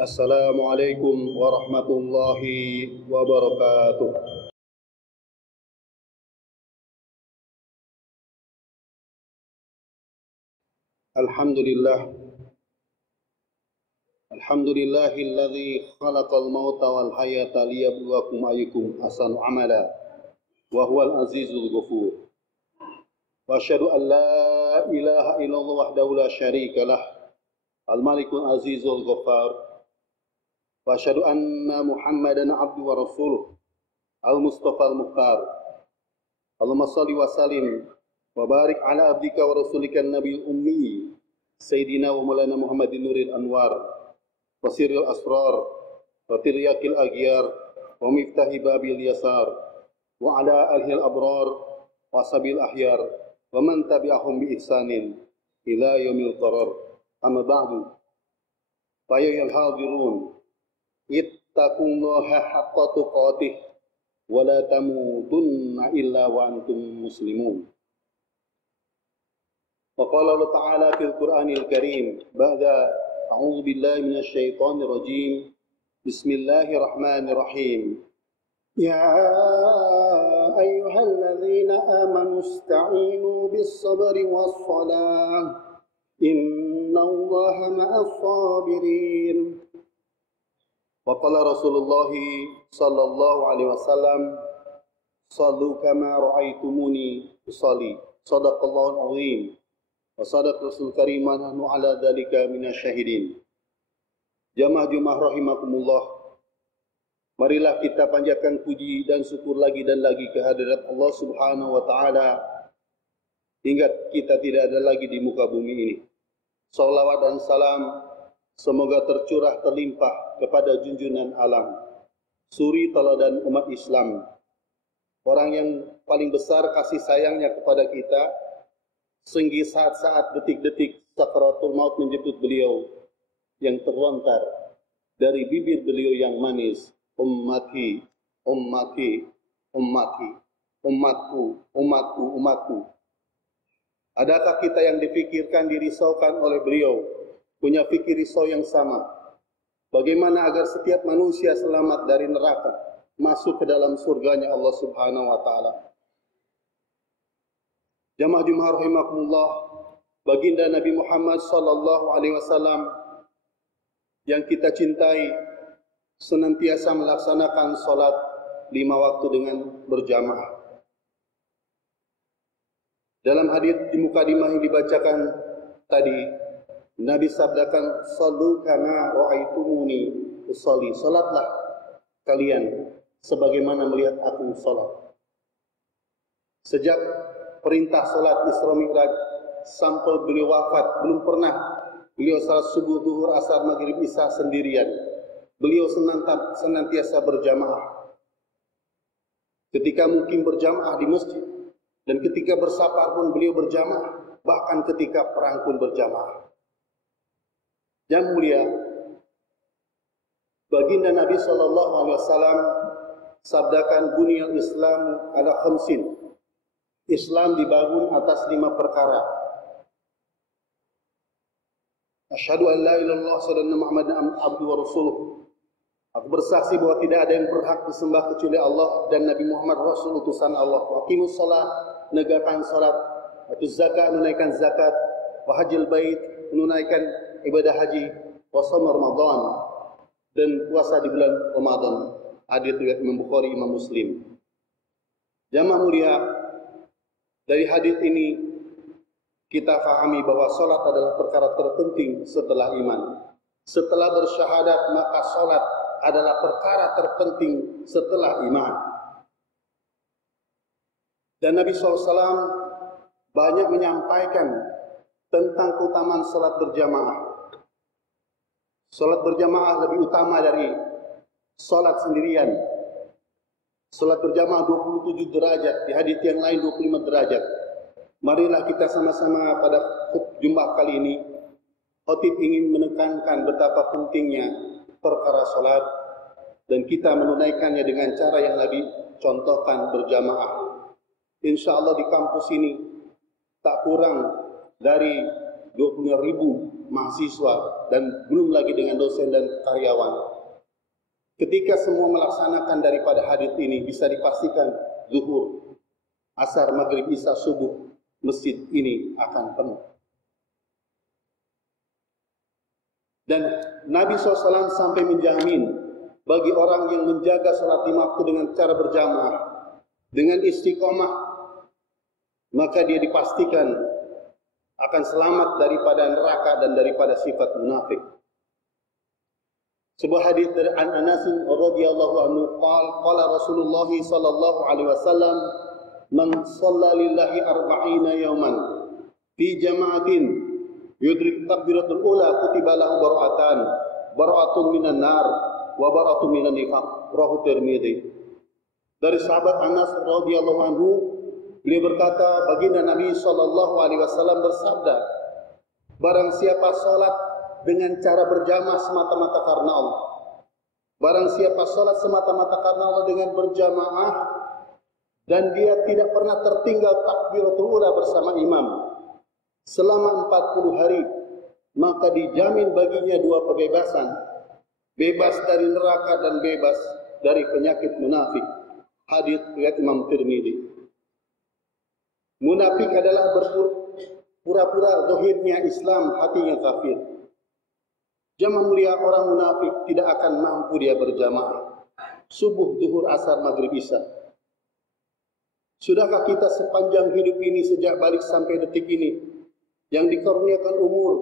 Assalamualaikum warahmatullahi wabarakatuh. Alhamdulillah. Alhamdulillahilladzi khalaqal mauta wal hayata liyabluwakum ayyukum ahsanu amala wa huwal azizul ghafur. Wa asyhadu an la ilaha illallah wahdahu la syarika lah, al-malikul azizul ghaffar. Wa asyhadu anna Muhammadan abduhu wa rasuluh, al-mustafa al-mukhtar. Allahumma shalli wa sallim wa barik ala abdika wa rasulika an-nabiyil ummi sayyidina wa maulana Muhammadin nuril anwar wa sirril asrar wa tiryakil aghyar wa miftahi babil yasar wa ala alhil abrar wa sabil ahyar wa man tabi'ahum bi ihsanin ila yaumil qarar. Amma ba'du. Fa ayyuhal hadirun, ittaqullaha haqqa tuqatih wa la tamutunna illa wa antum muslimun. Wa qala Allah Ta'ala fil Qur'anil Karim ba'da a'udzu billahi minasy syaithanir rajim. Bismillahirrahmanirrahim. Ya ayyuhalladzina amanu ista'inu bis-sabri was-salah innallaha ma'as sabirin. Wa qala Rasulullah sallallahu alaihi wasallam, sallu kama ra'aitumuni usalli. Shadaqallahul azim wa sadaq Rasul karim wa nahnu ala dzalika minasyahidin. Jamaah rahimakumullah. Marilah kita panjatkan puji dan syukur lagi dan lagi kehadirat Allah Subhanahu wa taala hingga kita tidak ada lagi di muka bumi ini. Shalawat dan salam semoga tercurah terlimpah kepada junjungan alam, suri teladan umat Islam, orang yang paling besar kasih sayangnya kepada kita, sehingga saat-saat detik-detik sakaratul maut menjemput beliau, yang terlontar dari bibir beliau yang manis, ummati, ummati, ummati, umatku, umatku, umatku. Adakah kita yang difikirkan, dirisaukan oleh beliau, punya fikir risau yang sama? Bagaimana agar setiap manusia selamat dari neraka, masuk ke dalam surganya Allah Subhanahu wa taala. Jamaah rahimakumullah, baginda Nabi Muhammad sallallahu alaihi wasallam yang kita cintai senantiasa melaksanakan salat 5 waktu dengan berjamaah. Dalam hadis di mukadimah yang dibacakan tadi, Nabi sabdakan, sallu kama ra'aitumuni usolli. Salatlah kalian sebagaimana melihat aku salat. Sejak perintah salat Isra Mi'raj sampai beliau wafat, belum pernah beliau salat subuh, zuhur, asar, maghrib, isya sendirian. Beliau senantiasa berjamaah. Ketika mungkin berjamaah di masjid, dan ketika bersafar pun beliau berjamaah, bahkan ketika perang pun berjamaah. Yang mulia, baginda Nabi sallallahu alaihi wasallam sabdakan, buniyal Islam ala khamsin. Islam dibangun atas 5 perkara. Asyhadu an la ilaha illallah wa asyhadu anna Muhammadan abduhu wa rasuluh. Aku bersaksi bahwa tidak ada yang berhak disembah kecuali Allah dan Nabi Muhammad Rasul utusan Allah. Waqimus shalah, negakkan salat. Atuz zakat, menunaikan zakat. Wa hajjil bait, menunaikan ibadah haji. Wa shaum Ramadan, dan puasa di bulan Ramadan. Hadis riwayat Imam Bukhari, Imam Muslim. Jamaah mulia, dari hadis ini kita fahami bahwa salat adalah perkara terpenting setelah iman. Setelah bersyahadat, maka salat adalah perkara terpenting setelah iman. Dan Nabi SAW banyak menyampaikan tentang keutamaan salat berjamaah. Salat berjamaah lebih utama dari salat sendirian. Salat berjamaah 27 derajat, di hadis yang lain 25 derajat. Marilah kita sama-sama pada jumlah kali ini, khatib ingin menekankan betapa pentingnya perkara salat, dan kita menunaikannya dengan cara yang Nabi contohkan, berjamaah. Insya Allah di kampus ini tak kurang dari 20.000 mahasiswa, dan belum lagi dengan dosen dan karyawan. Ketika semua melaksanakan daripada hadits ini, bisa dipastikan zuhur, asar, maghrib, isya, subuh, masjid ini akan penuh. Dan Nabi SAW sampai menjamin bagi orang yang menjaga salat 5 waktu dengan cara berjamaah, dengan istiqomah, maka dia dipastikan akan selamat daripada neraka dan daripada sifat munafik. Sebuah hadis dari Anas radhiyallahu anhu qala Rasulullah sallallahu alaihi wasallam, man shalla lillahi arba'ina yawman fi jama'atin yudrik takbiratul ula kutiba lahu bara'atun minan nar wa bara'atun minan nifaq, rawahu Tirmidzi. Dari sahabat Anas radhiyallahu anhu, beliau berkata, baginda Nabi sallallahu alaihi wasallam bersabda, barang siapa salat dengan cara berjamaah semata-mata karena Allah, barang siapa salat semata-mata karena Allah dengan berjamaah, dan dia tidak pernah tertinggal takbiratul ula bersama imam selama 40 hari, maka dijamin baginya 2 kebebasan, bebas dari neraka dan bebas dari penyakit munafik. Hadits riwayat Imam Tirmidzi. Munafik adalah berpura-pura zahirnya Islam, hatinya kafir. Jamaah mulia, orang munafik tidak akan mampu dia berjamaah subuh, zuhur, asar, maghrib, isya. Sudahkah kita sepanjang hidup ini, sejak balik sampai detik ini, yang dikaruniakan umur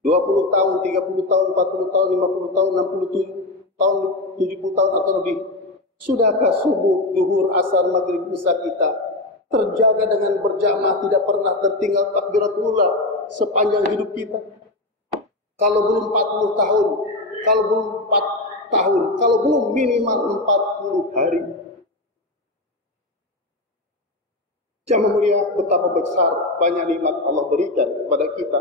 20 tahun, 30 tahun, 40 tahun, 50 tahun, 60 tahun, 70 tahun atau lebih, sudahkah subuh, zuhur, asar, maghrib, isya kita terjaga dengan berjamaah, tidak pernah tertinggal takbiratul ula sepanjang hidup kita? Kalau belum 40 tahun, kalau belum 4 tahun, kalau belum minimal 40 hari. Jamaah mulia, betapa besar banyak nikmat Allah berikan kepada kita.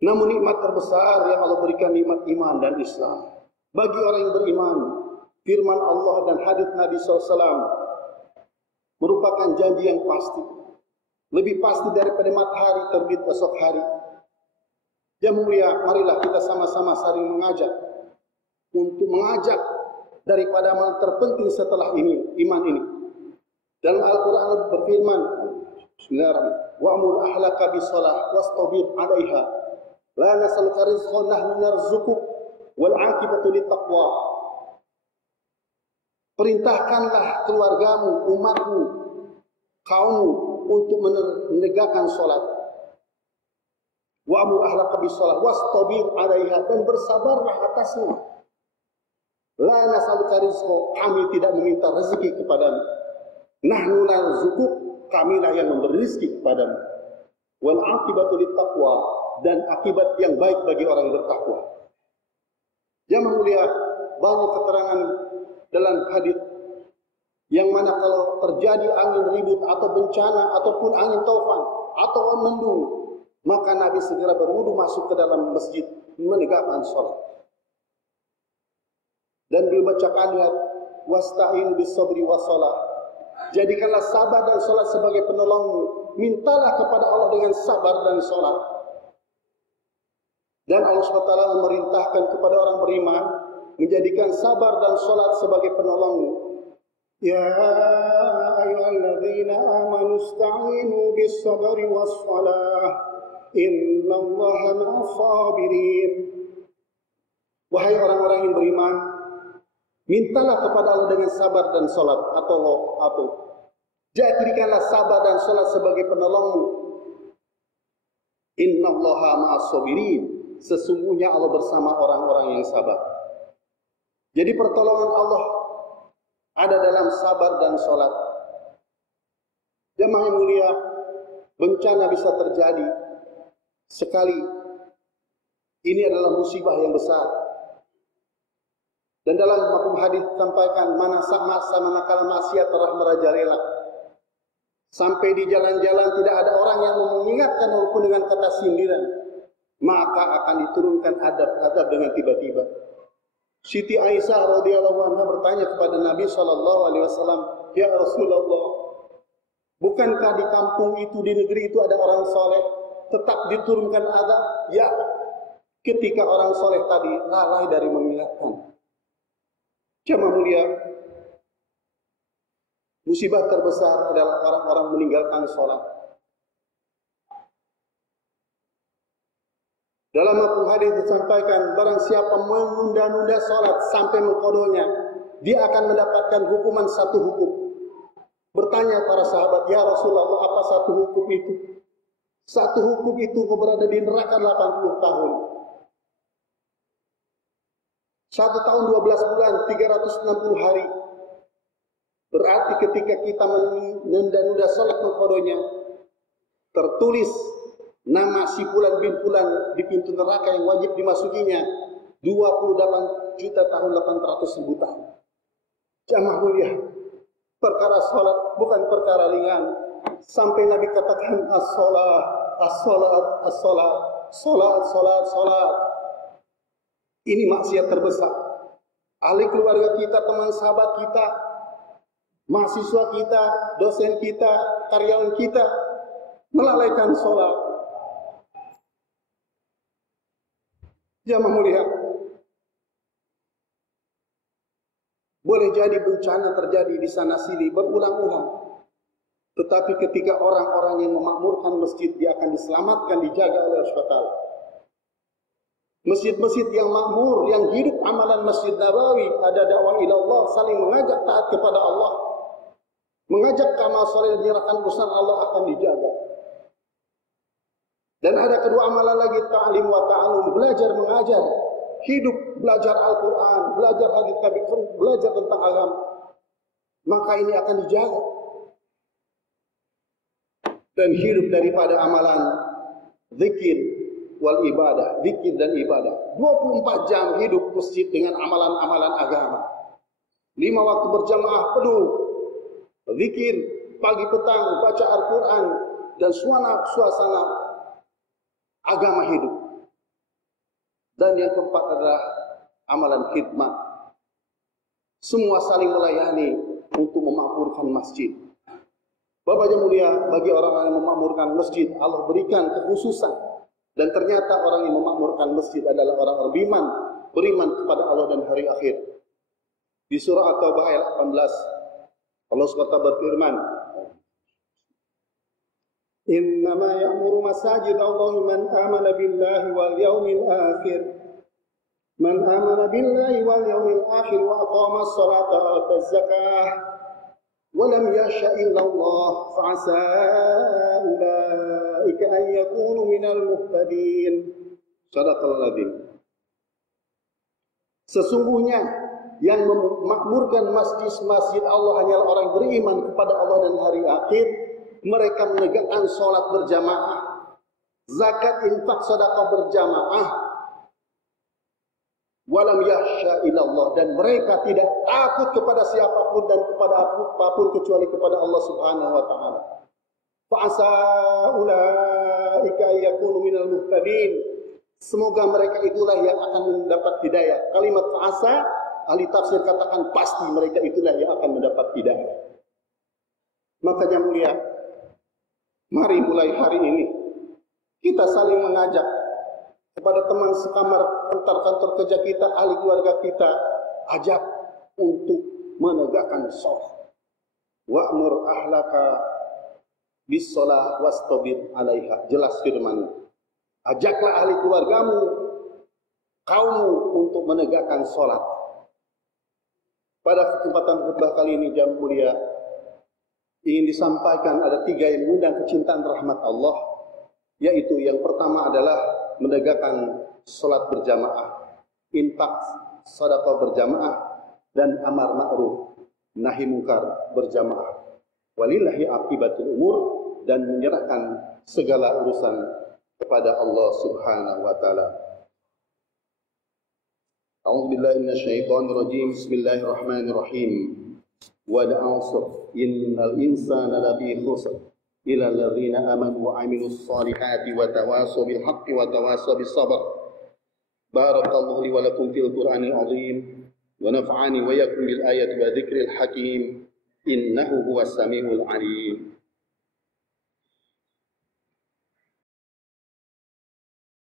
Namun nikmat terbesar yang Allah berikan nikmat iman dan Islam. Bagi orang yang beriman, firman Allah dan hadits Nabi SAW merupakan janji yang pasti, lebih pasti daripada matahari terbit esok hari. Jamaah mulia, marilah kita sama-sama saling mengajak untuk mengajak daripada amal terpenting setelah ini, iman ini. Dalam Al-Quran berfirman, Bismillahirrahmanirrahim, wa'mur ahlaka bisalah wastabir 'alaiha la nas'aluka rizqan nahnu narzuquk wal 'aqibatu littaqwa. Perintahkanlah keluargamu, umatmu, kaummu untuk menegakkan salat. Wa'mur ahlaka bisalah wastabir 'alaiha, dan bersabarlah atasnya. La nas'aluka rizqan, kami tidak meminta rezeki kepadamu. Nahnu narzuquk, kamilah yang memberi rezeki kepadamu. Wal 'aqibatu littaqwa, dan akibat yang baik bagi orang yang bertakwa. Jamaah mulia, banyak keterangan dalam hadits yang mana kalau terjadi angin ribut atau bencana ataupun angin taufan atau mendung, maka Nabi segera berwudu masuk ke dalam masjid menegakkan salat. Dan beliau bacakan ayat wasta'in bis sabri wassalah. Jadikanlah sabar dan salat sebagai penolongmu. Mintalah kepada Allah dengan sabar dan salat. Dan Allah SWT memerintahkan kepada orang beriman menjadikan sabar dan salat sebagai penolongmu. Ya ayyuhalladzina amanu ista'inu bis sabri was salah innallaha ma'as sabirin. Wahai orang-orang yang beriman, mintalah kepada Allah dengan sabar dan salat atau jadikanlah sabar dan salat sebagai penolongmu. Innallaha ma'as sabirin. Sesungguhnya Allah bersama orang-orang yang sabar. Jadi pertolongan Allah ada dalam sabar dan salat. Jamaah yang mulia, bencana bisa terjadi sekali. Ini adalah musibah yang besar. Dan dalam makum hadis sampaikan, manakala maksiat telah merajalela, sampai di jalan-jalan tidak ada orang yang mengingatkan walaupun dengan kata sindiran, maka akan diturunkan adab dengan tiba-tiba. Siti Aisyah radhiyallahu anha bertanya kepada Nabi SAW, ya Rasulullah, bukankah di kampung itu, di negeri itu ada orang soleh? tetap diturunkan azab? Ya, ketika orang soleh tadi lalai dari mengingatkan. Jamaah mulia, musibah terbesar adalah orang-orang meninggalkan sholat. Dalam satu hadis disampaikan, barang siapa menunda-nunda sholat sampai mengqadhonya, dia akan mendapatkan hukuman satu hukum. Bertanya para sahabat, ya Rasulullah, apa satu hukum itu? Satu hukum itu berada di neraka 80 tahun. 1 tahun 12 bulan, 360 hari. Berarti ketika kita menunda-nunda sholat mengqadhonya, tertulis nama si fulan bin fulan di pintu neraka yang wajib dimasukinya 28 juta tahun 800.000 tahun. Jamaah mulia, perkara sholat bukan perkara ringan. Sampai Nabi katakan as-sholat, as-sholat, as-sholat, sholat, sholat, sholat. Ini maksiat terbesar. Ahli keluarga kita, teman sahabat kita, mahasiswa kita, dosen kita, karyawan kita melalaikan sholat. Jamaah mulia, boleh jadi bencana terjadi di sana sini berulang-ulang. Tetapi ketika orang-orang yang memakmurkan masjid, dia akan diselamatkan, dijaga oleh Allah SWT. Masjid-masjid yang makmur, yang hidup amalan Masjid Nabawi, ada dakwah ila Allah, saling mengajak taat kepada Allah, mengajak amal saleh dan menyerahkan urusan Allah akan dijaga. Dan ada kedua amalan lagi, ta'lim wa ta'alum, belajar mengajar, hidup belajar Al-Quran, belajar hadis Nabi, belajar tentang agama. Maka ini akan dijaga. Dan hidup daripada amalan zikir wal ibadah, zikir dan ibadah. 24 jam hidup masjid dengan amalan-amalan agama. 5 waktu berjamaah penuh, zikir pagi petang, baca Al-Quran, dan suasana agama hidup. Dan yang keempat adalah amalan khidmat. Semua saling melayani untuk memakmurkan masjid. Bapak yang mulia, bagi orang-orang yang memakmurkan masjid, Allah berikan kekhususan. Dan ternyata orang yang memakmurkan masjid adalah orang beriman, beriman kepada Allah dan hari akhir. Di surah At-Taubah ayat 18, Allah SWT berfirman, Innama ya'muru masajid Allah man amana billahi wal yawmil akhir. Man amana billahi wal yawmil akhir wa aqama as-salata wa ata az-zakah wa lam yasha illa Allah fa'asa ulaika an yakunu minal muhtadin. Shadaqallahul adzim. Sesungguhnya yang memakmurkan masjid Allah hanyalah orang beriman kepada Allah dan hari akhir. Mereka menegakkan sholat berjamaah, zakat, infak, sedekah berjamaah, walam yahsya ilallah, dan mereka tidak takut kepada siapapun dan kepada apapun kecuali kepada Allah Subhanahu wa taala. Fa'asa ulaika yakunu minal muhtadin. Semoga mereka itulah yang akan mendapat hidayah. Kalimat fa'asa, ahli tafsir katakan pasti mereka itulah yang akan mendapat hidayah. Makanya mulia, mari mulai hari ini kita saling mengajak kepada teman sekamar, kantor kerja kita, ahli keluarga kita, ajak untuk menegakkan sholat. Wa'mur ahlaka bis-sholah wastabir alaiha. Jelas firman. Ajaklah ahli keluargamu, kaummu untuk menegakkan sholat. Pada kesempatan khutbah kali ini, jam mulia, ingin disampaikan ada 3 yang mengundang kecintaan rahmat Allah, yaitu yang pertama adalah menegakkan sholat berjamaah, infak, sedekah berjamaah, dan amar ma'ruf nahi mungkar berjamaah. Walillahi aqibatul umur, dan menyerahkan segala urusan kepada Allah Subhanahu wa taala. A'udzu billahi minasyaitonir rajim. Bismillahirrahmanirrahim. Wal 'asr innal insana lafi khusr illa alladzina amanu wa 'amilus solihati wa tawasaw bil haqqi wa tawasaw bis sabr. Barakallahu li wa lakum fil Qur'anil 'azim wa naf'ani wa iyyakum bil ayati wa dzikril hakim. Innahu huwas samiul 'alim.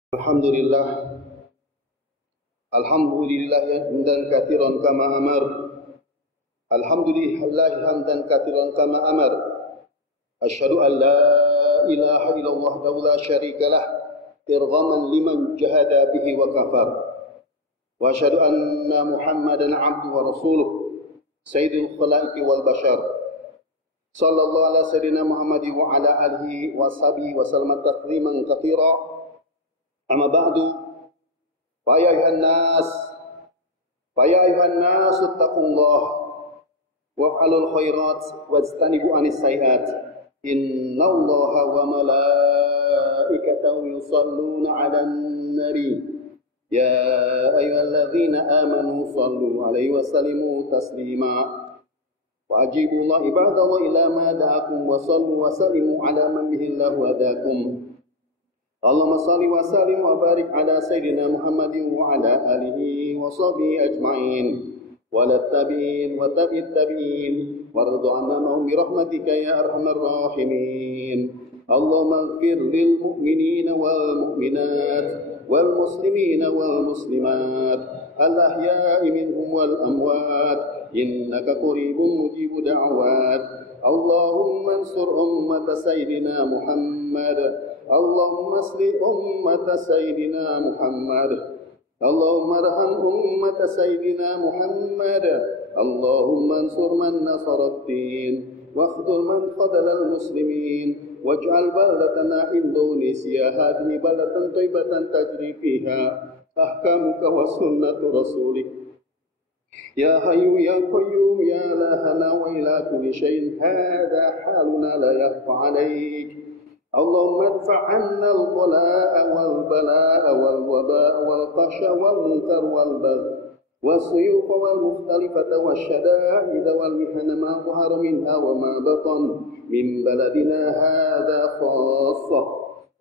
Alhamdulillah, alhamdulillah hamdan katsiran kama amar. Alhamdulillah hamdan katsiran kama amar. Asyhadu an la ilaha illallah wa la syarikalah irghaman liman jahada bihi wa kafar. Wa asyhadu anna Muhammadan abduhu wa rasuluh sayyidul khalaiqi wal bashar. Sallallahu ala sayyidina Muhammad wa ala alihi wa sahbihi wa sallama tasliman katsira. Amma ba'du. Fa ya ayuhan nas ittaqullah waf'alul khairat wajtanibu anis sayyi'at. Innallaha wa malaikatahu yusalluna 'alan nabi. Ya ayyuhalladzina amanu sallu 'alaihi wa sallimu taslima. Wa ajibullah ibadallah ila ma da'akum wa sallu wa sallimu 'ala man bihillahu hadakum. Allahumma salli wa sallim wa barik ala sayyidina Muhammadin wa ala alihi wa sahbihi ajma'in wa tabi'in wa tabi'it tabi'in warḍa 'anna ma'hum bi rahmatika ya arhamar rahimin. Allahumma ighfir lil mu'minina wal mu'minat wal muslimina wal muslimat al ahya'i minhum wal amwat innaka qaribun mujibud da'awat. Allahumma ansur ummata sayyidina Muhammad. Allahumma asli ummata sayyidina Muhammad. Allahumma arham ummata sayyidina Muhammad. Allahumma ansur man nasaraddin واخذل من خذل المسلمين واجعل بلدتنا إندونيسيا هذه بلدة طيبة تجري فيها أحكامك وسنة رسولك يا حي يا قيوم يا لهنا وإلى كل شيء هذا حالنا لا يخفى عليك. اللهم ادفع عنا البلاء والبلاء والوباء والفحش والمنكر والبغي والسيوف والمختلفة والشدائد والمحن ما ظهر منها وما بطن من بلدنا هذا خاصة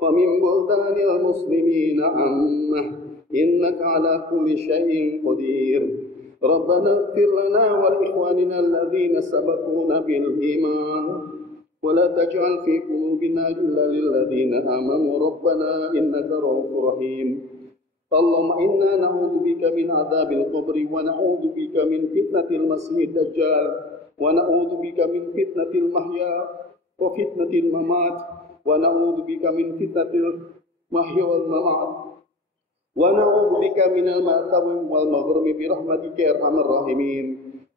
ومن بلدان المسلمين عامة إنك على كل شيء قدير. ربنا اغفر لنا ولإخواننا الذين سبقونا بالإيمان ولا تجعل في قلوبنا غلا للذين آمنوا ربنا إنك رؤوف رحيم. اللهم إنا نعوذ بك من عذاب القبر ونعوذ بك من فتنة المسيح الدجال ونعوذ بك من فتنة المحيا وفتنة الممات ونعوذ بك من فتنة المحيا والممات ونعوذ بك من المأثم والمغرم برحمتك يا أرحم الراحمين.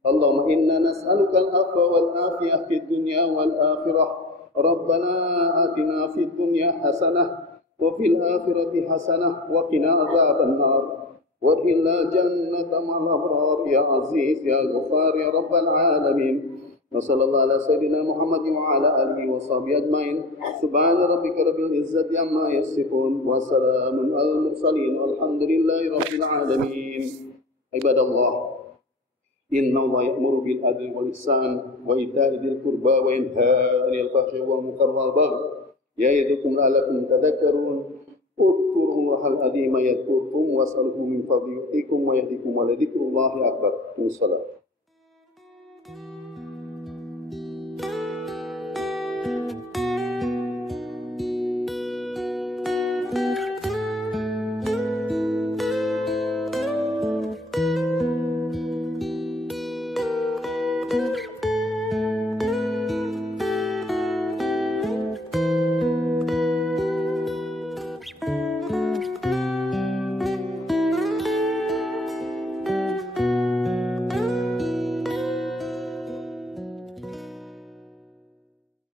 اللهم إنا نسألك العفو والعافية في الدنيا والآخرة. ربنا آتنا في الدنيا حسنة وفي الآخرة حسنة وقنا عذاب النار وادخلنا الجنة مع الأبرار يا عزيز يا غفار يا رب العالمين. وصلى الله على سيدنا محمد وعلى آله وصحبه أجمعين. سبحان ربك رب العزة عما يصفون وسلام على المرسلين والحمد لله رب العالمين. عباد الله إن الله يأمر بالعدل والإحسان وإيتاء ذي القربى وينهى عن الفحشاء والمنكر والبغي يعظكم لعلكم تذكرون. اذكروا الله العظيم يذكركم واسألوه من فضله يؤتكم ويهديكم ولذكر الله أكبر.